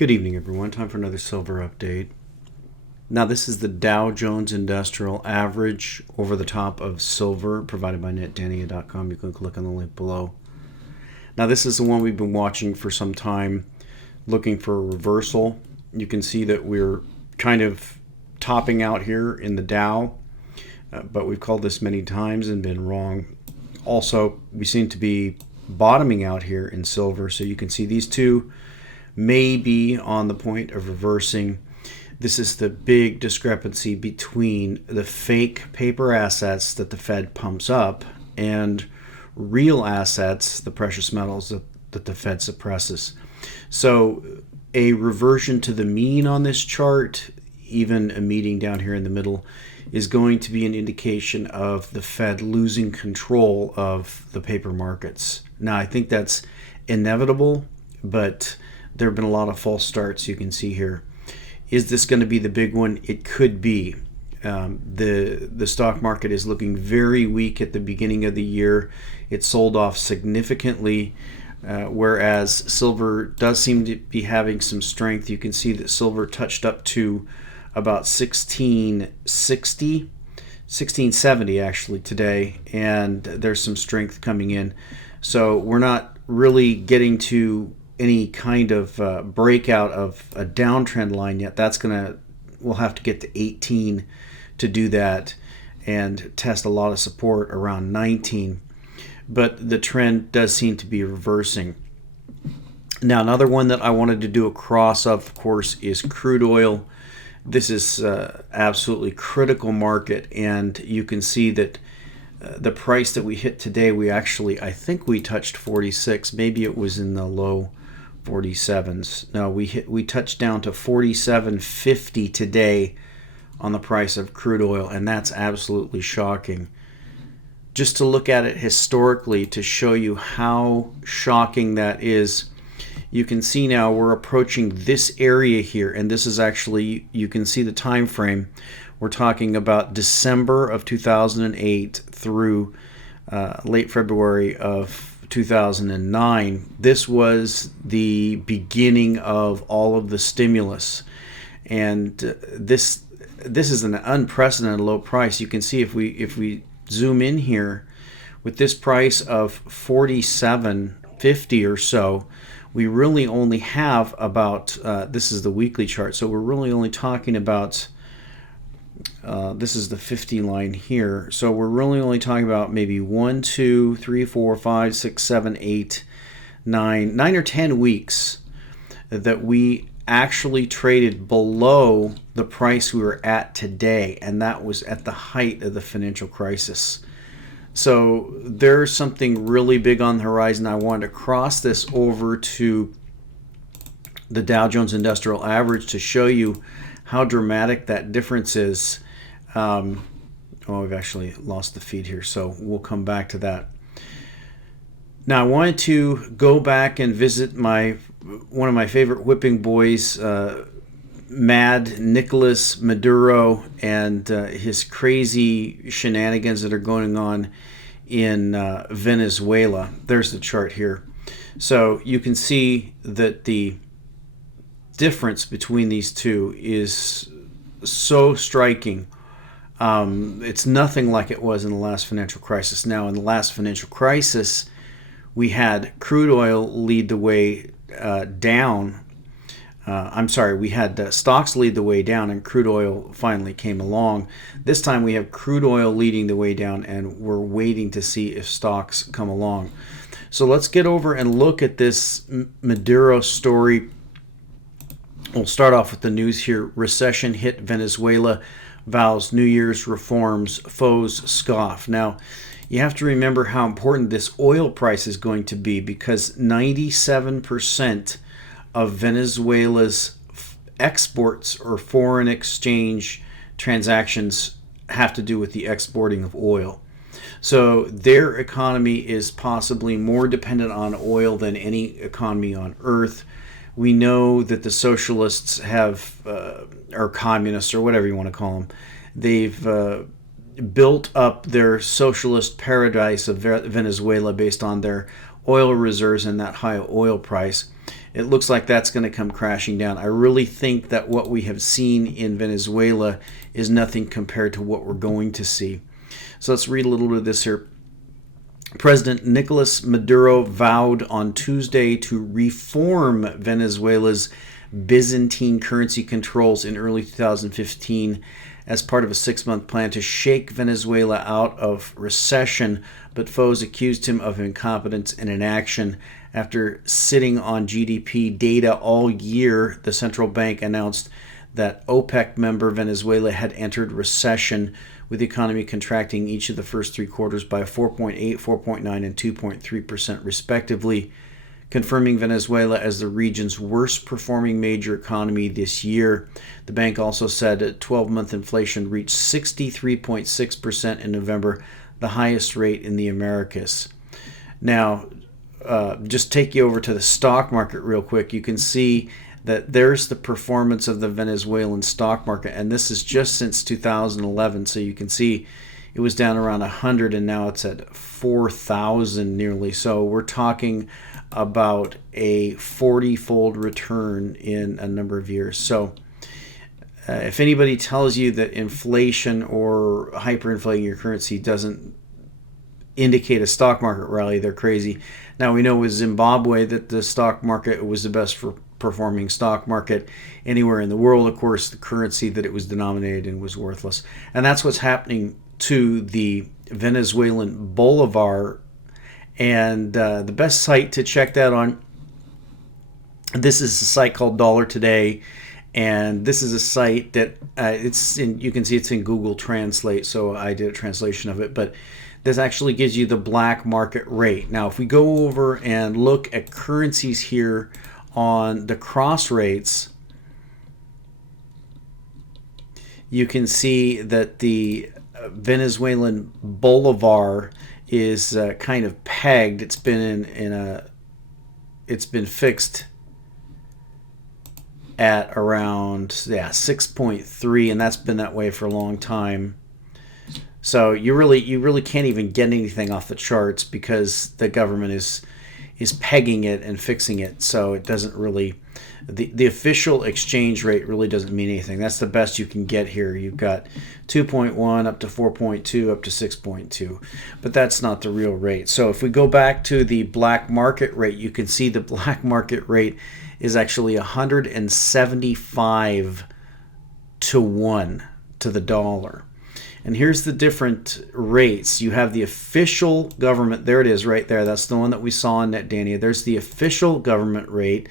Good evening, everyone. Time for another silver update. Now, this is the Dow Jones Industrial Average over the top of silver provided by netdania.com. You can click on the link below. Now, this is the one we've been watching for some time, looking for a reversal. You can see that we're kind of topping out here in the Dow, but we've called this many times and been wrong. Also, we seem to be bottoming out here in silver, so you can see these two may be on the point of reversing. This is the big discrepancy between the fake paper assets that the Fed pumps up and real assets, the precious metals that the Fed suppresses. So a reversion to the mean on this chart, even a meeting down here in the middle, is going to be an indication of the Fed losing control of the paper markets. Now, I think that's inevitable, but there have been a lot of false starts you can see here. Is this going to be the big one? It could be. The stock market is looking very weak at the beginning of the year. It sold off significantly, whereas silver does seem to be having some strength. You can see that silver touched up to about 1670 actually today, and there's some strength coming in. So we're not really getting to any kind of breakout of a downtrend line yet. We'll have to get to 18 to do that and test a lot of support around 19. But the trend does seem to be reversing. Now, another one that I wanted to do a cross of course, is crude oil. This is absolutely critical market, and you can see that the price that we hit today, I think we touched 46. Maybe it was in the low 47s. No, we touched down to 47.50 today on the price of crude oil, and that's absolutely shocking. Just to look at it historically to show you how shocking that is, you can see now we're approaching this area here, and this is actually, you can see the time frame. We're talking about December of 2008 through late February of 2009. This was the beginning of all of the stimulus, and this is an unprecedented low price. You can see if we zoom in here with this price of 47.50 or so, we really only have about this is the weekly chart, so we're really only talking about this is the 50 line here. So we're really only talking about maybe 1, 2, 3, 4, 5, 6, 7, 8, 9 or 10 weeks that we actually traded below the price we were at today, and that was at the height of the financial crisis. So there's something really big on the horizon. I wanted to cross this over to the Dow Jones Industrial Average to show you how dramatic that difference is. We've actually lost the feed here, so we'll come back to that. Now, I wanted to go back and visit one of my favorite whipping boys, Mad Nicolas Maduro, and his crazy shenanigans that are going on in Venezuela. There's the chart here. So you can see that the difference between these two is so striking. It's nothing like it was in the last financial crisis. Now, in the last financial crisis, we had crude oil lead the way down. We had stocks lead the way down, and crude oil finally came along. This time we have crude oil leading the way down, and we're waiting to see if stocks come along. So let's get over and look at this Maduro story. We'll start off with the news here. Recession hit Venezuela, vows New Year's reforms, foes scoff. Now, you have to remember how important this oil price is going to be, because 97% of Venezuela's exports or foreign exchange transactions have to do with the exporting of oil. So their economy is possibly more dependent on oil than any economy on earth. We know that the socialists or communists, or whatever you want to call them, they've built up their socialist paradise of Venezuela based on their oil reserves and that high oil price. it looks like that's going to come crashing down. I really think that what we have seen in Venezuela is nothing compared to what we're going to see. So let's read a little bit of this here. President Nicolas Maduro vowed on Tuesday to reform Venezuela's Byzantine currency controls in early 2015 as part of a 6-month plan to shake Venezuela out of recession, but foes accused him of incompetence and inaction. After sitting on GDP data all year, the central bank announced that OPEC member Venezuela had entered recession, with the economy contracting each of the first 3 quarters by 4.8, 4.9, and 2.3% respectively, confirming Venezuela as the region's worst performing major economy this year. The bank also said that 12-month inflation reached 63.6% in November, the highest rate in the Americas. Now, just take you over to the stock market real quick. You can see that there's the performance of the Venezuelan stock market, and this is just since 2011. So you can see it was down around 100, and now it's at 4,000 nearly. So we're talking about a 40-fold return in a number of years. So if anybody tells you that inflation or hyperinflating your currency doesn't indicate a stock market rally, they're crazy. Now, we know with Zimbabwe that the stock market was the best performing stock market anywhere in the world. Of course, the currency that it was denominated in was worthless. And that's what's happening to the Venezuelan bolivar. And the best site to check that on, this is a site called Dollar Today. And this is a site that you can see it's in Google Translate, so I did a translation of it, but this actually gives you the black market rate. Now, if we go over and look at currencies here on the cross rates, you can see that the Venezuelan bolivar is kind of pegged. It's been it's been fixed at around 6.3, and that's been that way for a long time. So you really can't even get anything off the charts because the government is pegging it and fixing it. So it doesn't really, the official exchange rate really doesn't mean anything. That's the best you can get here. You've got 2.1 up to 4.2 up to 6.2, but that's not the real rate. So if we go back to the black market rate, you can see the black market rate is actually 175 to 1 to the dollar. And here's the different rates. You have the official government. There it is right there. That's the one that we saw in NetDania. There's the official government rate,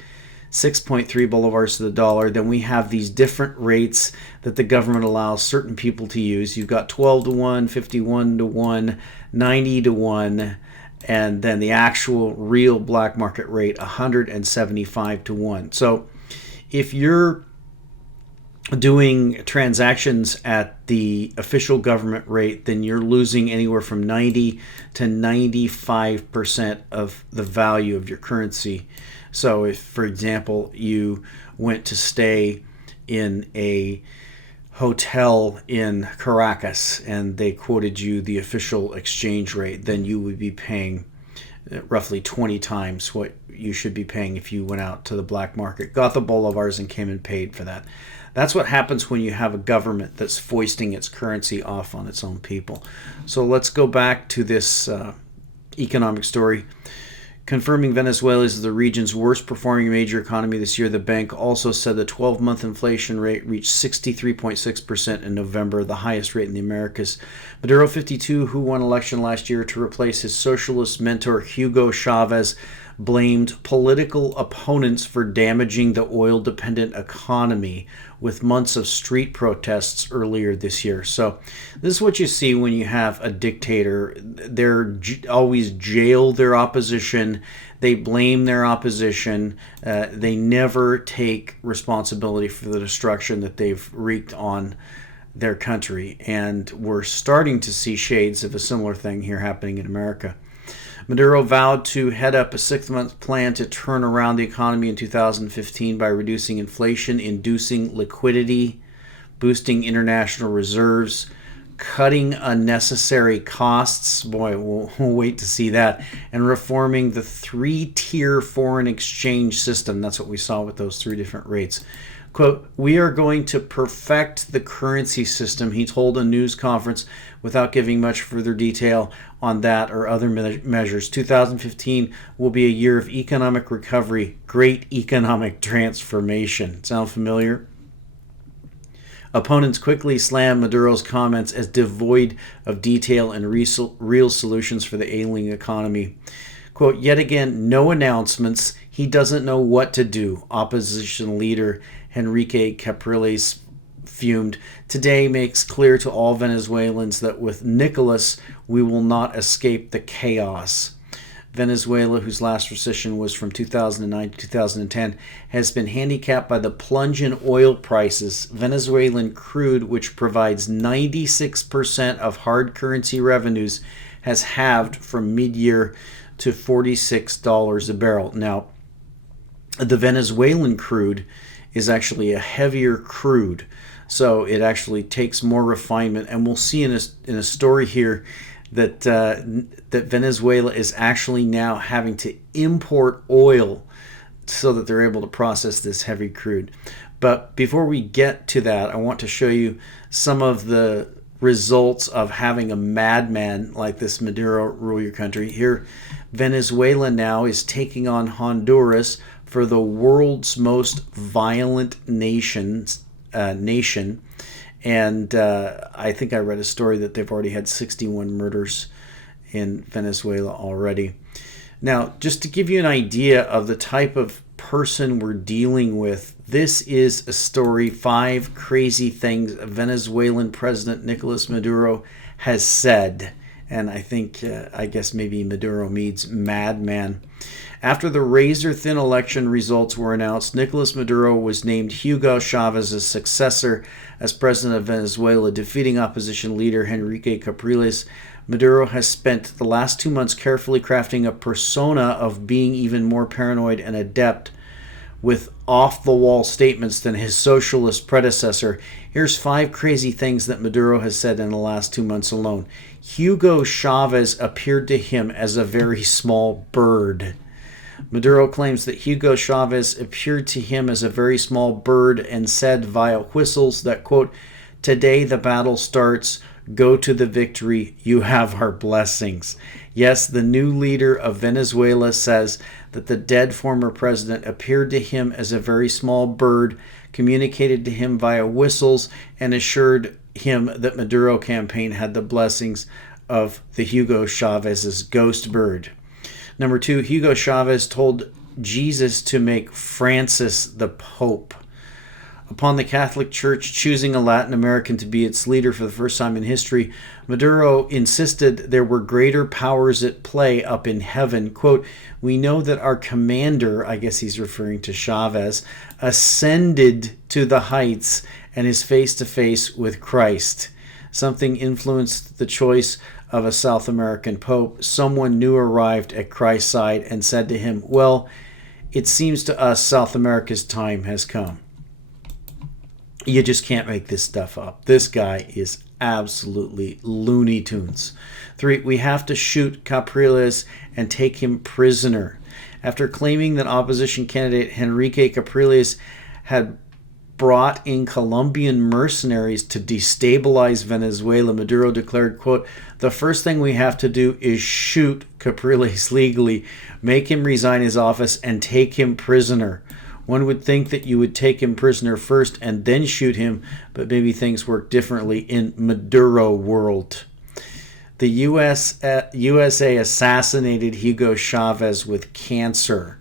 6.3 bolivars to the dollar. Then we have these different rates that the government allows certain people to use. You've got 12 to 1, 51 to 1, 90 to 1, and then the actual real black market rate, 175 to 1. So if you're doing transactions at the official government rate, then you're losing anywhere from 90 to 95% of the value of your currency. So if, for example, you went to stay in a hotel in Caracas and they quoted you the official exchange rate, then you would be paying roughly 20 times what you should be paying if you went out to the black market, got the bolivars, and came and paid for that. That's what happens when you have a government that's foisting its currency off on its own people. So let's go back to this economic story. Confirming Venezuela is the region's worst performing major economy this year, the bank also said the 12-month inflation rate reached 63.6% in November, the highest rate in the Americas. Maduro, 52, who won election last year to replace his socialist mentor Hugo Chavez, blamed political opponents for damaging the oil-dependent economy with months of street protests earlier this year. So this is what you see when you have a dictator. They're always jail their opposition. They blame their opposition. They never take responsibility for the destruction that they've wreaked on their country. And we're starting to see shades of a similar thing here happening in America. Maduro vowed to head up a 6-month plan to turn around the economy in 2015 by reducing inflation, inducing liquidity, boosting international reserves, cutting unnecessary costs. Boy, we'll wait to see that. And reforming the three-tier foreign exchange system. That's what we saw with those three different rates. Quote, we are going to perfect the currency system, he told a news conference without giving much further detail on that or other measures. 2015 will be a year of economic recovery, great economic transformation. Sound familiar? Opponents quickly slammed Maduro's comments as devoid of detail and real solutions for the ailing economy. Quote, yet again, no announcements. He doesn't know what to do, opposition leader Henrique Capriles fumed. Today makes clear to all Venezuelans that with Nicolas, we will not escape the chaos. Venezuela, whose last recession was from 2009 to 2010, has been handicapped by the plunge in oil prices. Venezuelan crude, which provides 96% of hard currency revenues, has halved from mid-year to $46 a barrel. Now, the Venezuelan crude is actually a heavier crude, so it actually takes more refinement. And we'll see in a story here that that Venezuela is actually now having to import oil so that they're able to process this heavy crude. But before we get to that, I want to show you some of the results of having a madman like this Maduro rule your country. Here, Venezuela now is taking on Honduras for the world's most violent nation. And I think I read a story that they've already had 61 murders in Venezuela already. Now, just to give you an idea of the type of person we're dealing with, this is a story, 5 crazy things Venezuelan President Nicolas Maduro has said. And I think, I guess maybe Maduro means madman. After the razor-thin election results were announced, Nicolas Maduro was named Hugo Chávez's successor as president of Venezuela, defeating opposition leader Henrique Capriles. Maduro has spent the last 2 months carefully crafting a persona of being even more paranoid and adept with off-the-wall statements than his socialist predecessor. Here's 5 crazy things that Maduro has said in the last 2 months alone. Hugo Chávez appeared to him as a very small bird. Maduro claims that Hugo Chávez appeared to him as a very small bird and said via whistles that, quote, today the battle starts, go to the victory, you have our blessings. Yes, the new leader of Venezuela says that the dead former president appeared to him as a very small bird, communicated to him via whistles, and assured him that Maduro campaign had the blessings of the Hugo Chávez's ghost bird. Number 2, Hugo Chávez told Jesus to make Francis the Pope. Upon the Catholic Church choosing a Latin American to be its leader for the first time in history, Maduro insisted there were greater powers at play up in heaven. Quote, we know that our commander, I guess he's referring to Chávez, ascended to the heights and is face to face with Christ. Something influenced the choice of a South American pope. Someone new arrived at Christ's side and said to him, well, it seems to us South America's time has come. You just can't make this stuff up. This guy is absolutely Looney Tunes. 3, we have to shoot Capriles and take him prisoner. After claiming that opposition candidate Henrique Capriles had brought in Colombian mercenaries to destabilize Venezuela, Maduro declared, quote, the first thing we have to do is shoot Capriles legally, make him resign his office, and take him prisoner. One would think that you would take him prisoner first and then shoot him, but maybe things work differently in Maduro world. The USA assassinated Hugo Chávez with cancer.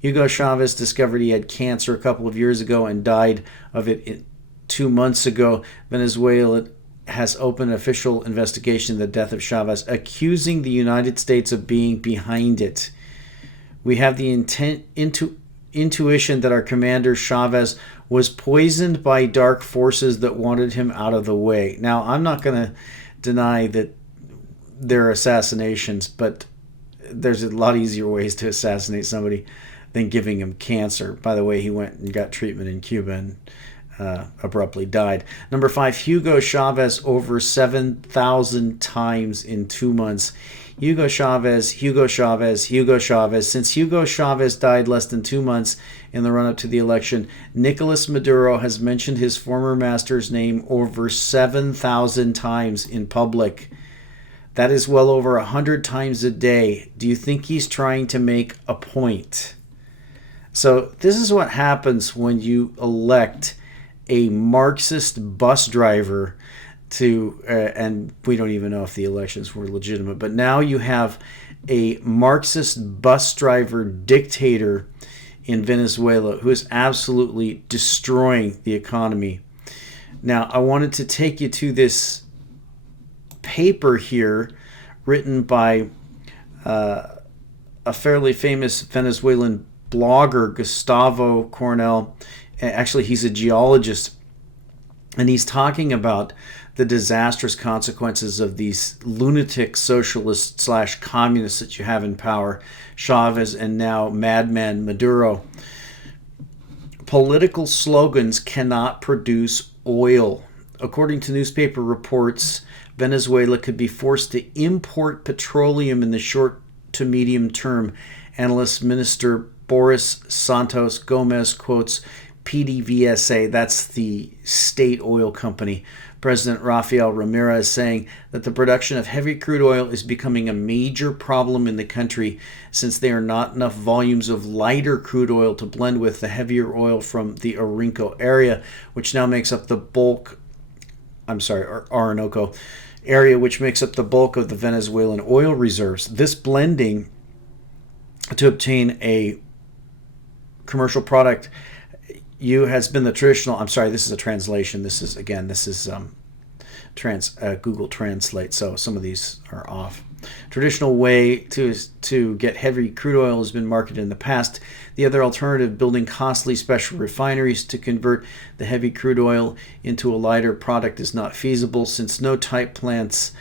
Hugo Chávez discovered he had cancer a couple of years ago and died of it 2 months ago. Venezuela has opened an official investigation into the death of Chávez, accusing the United States of being behind it. We have the intuition that our commander Chávez was poisoned by dark forces that wanted him out of the way. Now, I'm not going to deny that there are assassinations, but there's a lot easier ways to assassinate somebody than giving him cancer. By the way, he went and got treatment in Cuba, and abruptly died. Number 5, Hugo Chavez over 7,000 times in 2 months. Hugo Chavez, Hugo Chavez, Hugo Chavez. Since Hugo Chavez died less than 2 months in the run-up to the election, Nicolas Maduro has mentioned his former master's name over 7,000 times in public. That is well over 100 times a day. Do you think he's trying to make a point? So this is what happens when you elect a Marxist bus driver to, and we don't even know if the elections were legitimate, but now you have a Marxist bus driver dictator in Venezuela who is absolutely destroying the economy. Now, I wanted to take you to this paper here written by a fairly famous Venezuelan blogger, Gustavo Cornell. Actually, he's a geologist, and he's talking about the disastrous consequences of these lunatic socialists / communists that you have in power, Chavez and now madman Maduro. Political slogans cannot produce oil. According to newspaper reports, Venezuela could be forced to import petroleum in the short to medium term. Analyst Minister Boris Santos Gomez quotes PDVSA, that's the state oil company, President Rafael Ramirez, saying that the production of heavy crude oil is becoming a major problem in the country since there are not enough volumes of lighter crude oil to blend with the heavier oil from the Orinoco area, which now makes up the bulk, Orinoco area, which makes up the bulk of the Venezuelan oil reserves. This blending to obtain a commercial product has been the traditional. This is a translation. This is Google Translate, so some of these are off. Traditional way to get heavy crude oil has been marketed in the past. The other alternative, building costly special refineries to convert the heavy crude oil into a lighter product, is not feasible since no type plants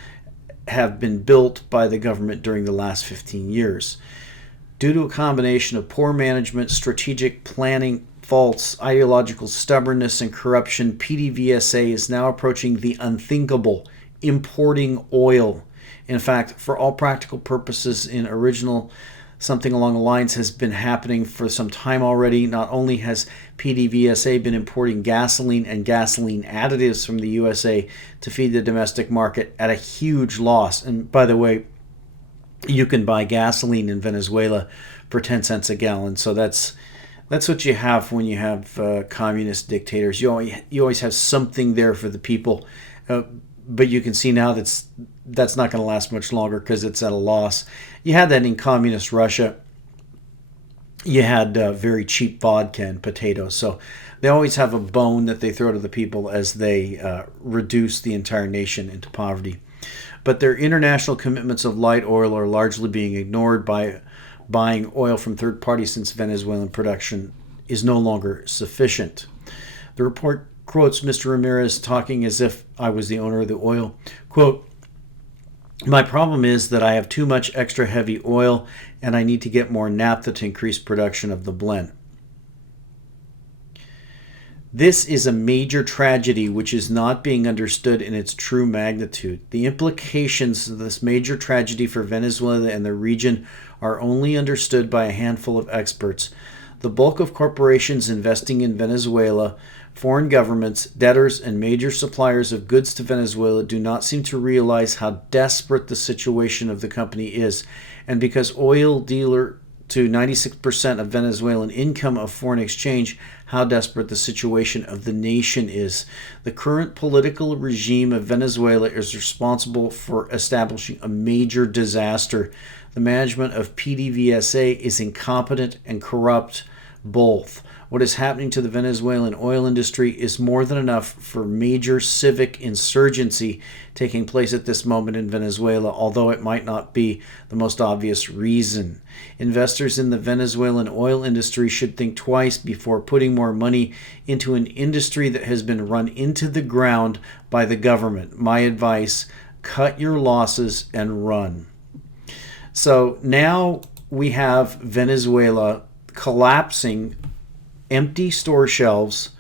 have been built by the government during the last 15 years. Due to a combination of poor management, strategic planning, faults, ideological stubbornness, and corruption, PDVSA is now approaching the unthinkable, importing oil. In fact, for all practical purposes, something along the lines has been happening for some time already. Not only has PDVSA been importing gasoline and gasoline additives from the USA to feed the domestic market at a huge loss. And by the way, you can buy gasoline in Venezuela for 10 cents a gallon. So that's what you have when you have communist dictators. You always have something there for the people. But you can see now that's not going to last much longer because it's at a loss. You had that in communist Russia. You had very cheap vodka and potatoes. So they always have a bone that they throw to the people as they reduce the entire nation into poverty. But their international commitments of light oil are largely being ignored by buying oil from third parties since Venezuelan production is no longer sufficient. The report quotes Mr. Ramirez talking as if I was the owner of the oil. Quote, "My problem is that I have too much extra heavy oil and I need to get more naphtha to increase production of the blend. This is a major tragedy which is not being understood in its true magnitude. The implications of this major tragedy for Venezuela and the region are only understood by a handful of experts. The bulk of corporations investing in Venezuela, foreign governments, debtors, and major suppliers of goods to Venezuela do not seem to realize how desperate the situation of the company is. And because oil dealer to 96% of Venezuelan income of foreign exchange, how desperate the situation of the nation is. The current political regime of Venezuela is responsible for establishing a major disaster. The management of PDVSA is incompetent and corrupt, both. What is happening to the Venezuelan oil industry is more than enough for major civic insurgency taking place at this moment in Venezuela, although it might not be the most obvious reason. Investors in the Venezuelan oil industry should think twice before putting more money into an industry that has been run into the ground by the government. My advice, cut your losses and run." So now we have Venezuela collapsing, empty store shelves,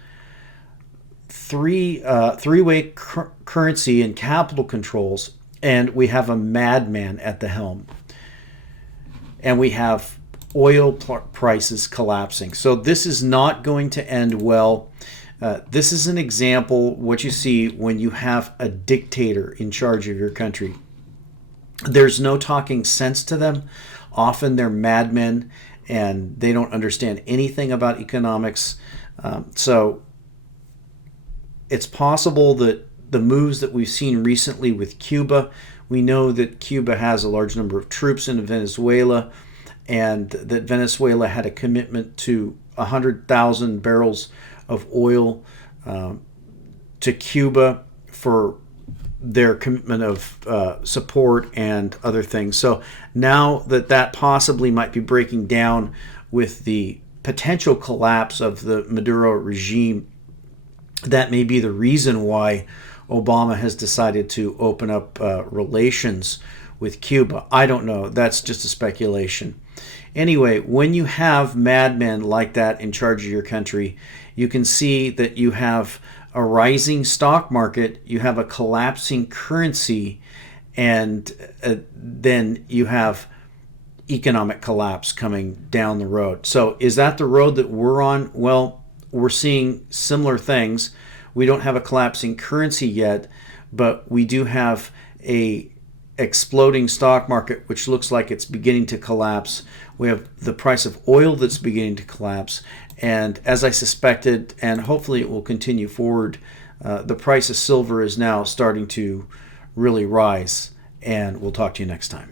three-way currency and capital controls, and we have a madman at the helm, and we have oil prices collapsing. So this is not going to end well. This is an example what you see when you have a dictator in charge of your country. There's no talking sense to them. Often they're madmen and they don't understand anything about economics. So it's possible that the moves that we've seen recently with Cuba, we know that Cuba has a large number of troops in Venezuela, and that Venezuela had a commitment to 100,000 barrels of oil to Cuba for their commitment of support and other things. So now that that possibly might be breaking down with the potential collapse of the Maduro regime, that may be the reason why Obama has decided to open up relations with Cuba. I don't know. That's just a speculation. Anyway, when you have madmen like that in charge of your country, you can see that you have a rising stock market, you have a collapsing currency, and then you have economic collapse coming down the road. So is that the road that we're on? Well, we're seeing similar things. We don't have a collapsing currency yet, but we do have a exploding stock market, which looks like it's beginning to collapse. We have the price of oil that's beginning to collapse. And as I suspected, and hopefully it will continue forward, the price of silver is now starting to really rise. And we'll talk to you next time.